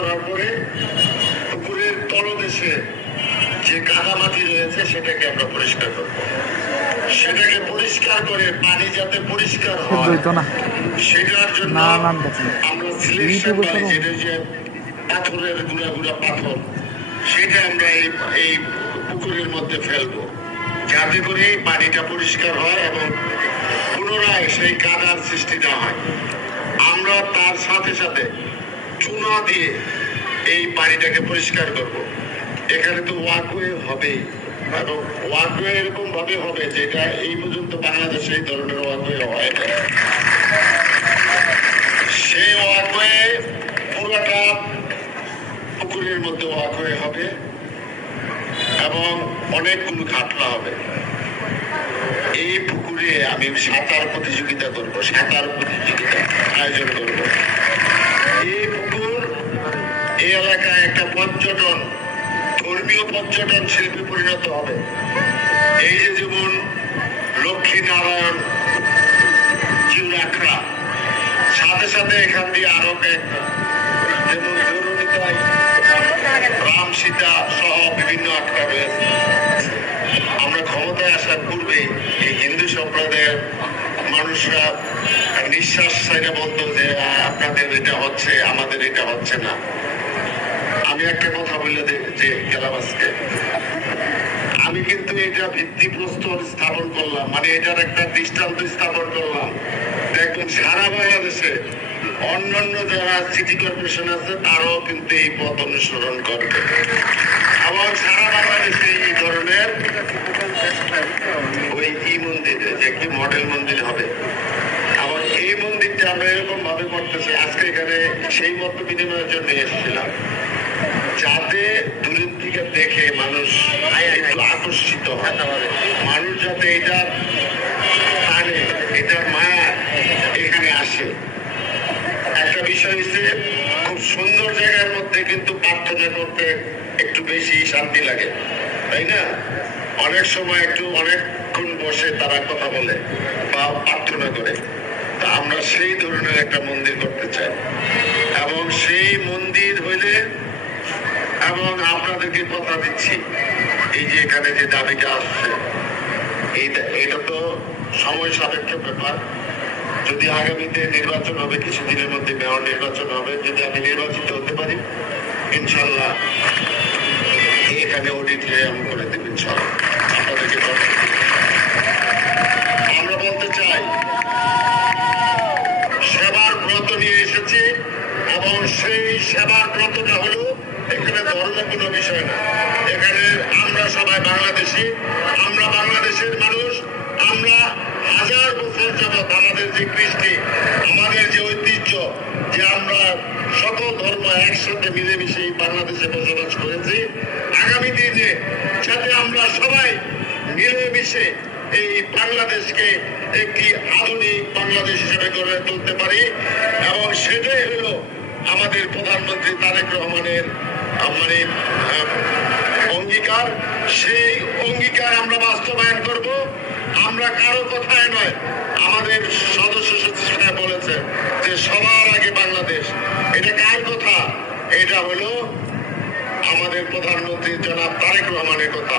করার পরে পুকুরের তলদেশে যে কাদামাটি রয়েছে সেটাকে আমরা পরিষ্কার করব। সেটাকে পরিষ্কার করে পানি যাতে পরিষ্কার হয় সেটার জন্য আমরা সিলেকশন করি, যেটা যে পাথরের গুঁড়া গুঁড়া পাথর, সেটা আমরা এই পুকুরের মধ্যে ফেলবো, যাতে করে পানিটা পরিষ্কার হয় এবং পুনরায় সেই কাদার সৃষ্টি না হয়। আমরা তার সাথে সাথে চুনা দিয়ে এই পানিটাকে পরিষ্কার করব। এখানে তো ওয়াকওয়ে হবে এবং ওয়াকওয়ে এরকম ভাবে হবে যেটা এই পর্যন্ত বাংলাদেশে এই ধরনের ওয়াকওয়ে হয় না। সেই ওয়াকওয়ে পুরোটা পুকুরের মধ্যে ওয়াকওয়ে হবে এবং অনেকগুলো ঘাটলা হবে। এই পুকুরে আমি সাঁতার প্রতিযোগিতা করব, সাঁতার প্রতিযোগিতা আয়োজন করব। এই পুকুর এই এলাকায় একটা পর্যটন, ধর্মীয় পর্যটন শিল্পে পরিণত হবে। এই যে যেমন লক্ষ্মী নারায়ণ জিউরাখড়া, সাথে সাথে এখান দিয়ে আরো যেমন জরুরিতায় রাম সীতা সহ বিভিন্ন আখড়া রয়েছে। আমরা ক্ষমতায় আসার পূর্বে এই হিন্দু সম্প্রদায়ের মানুষরা নিঃশ্বাস ছেড়ে বলতো যে আপনাদের এটা হচ্ছে, আমাদের এটা হচ্ছে না। আমি একটা কথা বলে যে গেলাম আজকে, আমি কিন্তু এটা ভিত্তিপ্রস্তর স্থাপন করলাম, মানে এটার একটা দৃষ্টান্ত স্থাপন করলাম। দেখবেন সারা বাংলাদেশে অন্যান্য যারা সিটি কর্পোরেশন আছে তারাও কিন্তু এই পথ অনুসরণ করবে এবং সারা বাংলাদেশে এই ধরনের ওই মন্দিরে যে কি মডেল মন্দির হবে। আবার এই মন্দিরটা আমরা এরকম ভাবে করতেছি, আজকে এখানে সেই মত বিনিময়ের জন্য এসেছিলাম, যাতে দূরের দিকে দেখে মানুষ একটু আকর্ষিত হয়, মানুষ যাতে এটার টানে, এটার মায়া এখানে আসে। একটা বিষয় হচ্ছে খুব সুন্দর জায়গার মধ্যে কিন্তু প্রার্থনা করতে একটু বেশি শান্তি লাগে, তাই না? অনেক সময় একটু অনেকক্ষণ বসে তারা কথা বলে বা প্রার্থনা করে। তা আমরা সেই ধরনের একটা মন্দির করতে চাই এবং সেই মন্দির হইলে, এবং আপনাদেরকে কথা দিচ্ছি, এই যে এখানে যে দাবিটা আসছে এটা তো সময় সাপেক্ষ ব্যাপার। যদি আগামীতে নির্বাচন হবে, কিছুদিনের মধ্যে মেয়র নির্বাচন হবে, যদি আমি নির্বাচিত হতে পারি ইনশাল্লাহ এখানে অডিটোরিয়াম করে দেব ইনশাল্লাহ। আপনাদেরকে আমরা বলতে চাই সেবার ব্রত নিয়ে এসেছি এবং সেই সেবার ব্রতটা হলো এখানে ধর্ম কোনো বিষয় না। এখানে আমরা সবাই বাংলাদেশি, আমরা বাংলাদেশের মানুষ, আমরা হাজার বছর যাবৎ আমাদের যে কৃষ্টি, আমাদের যে ঐতিহ্য, যে আমরা সকল ধর্ম একসাথে মিলেমিশে বাংলাদেশে বসবাস করেছি, আগামী দিনে যাতে আমরা সবাই মিলেমিশে এই বাংলাদেশকে একটি আধুনিক বাংলাদেশ হিসেবে গড়ে তুলতে পারি এবং সেটাই হলো আমাদের প্রধানমন্ত্রী তারেক রহমানের মানে অঙ্গীকার। সেই অঙ্গীকার আমরা বাস্তবায়ন করব। আমরা কারো কথায় নয়, আমাদের সদস্য সচিবরা বলেছে যে সবার আগে বাংলাদেশ। এটা কার কথা? এটা হলো আমাদের প্রধানমন্ত্রী জনাব তারেক রহমানের কথা।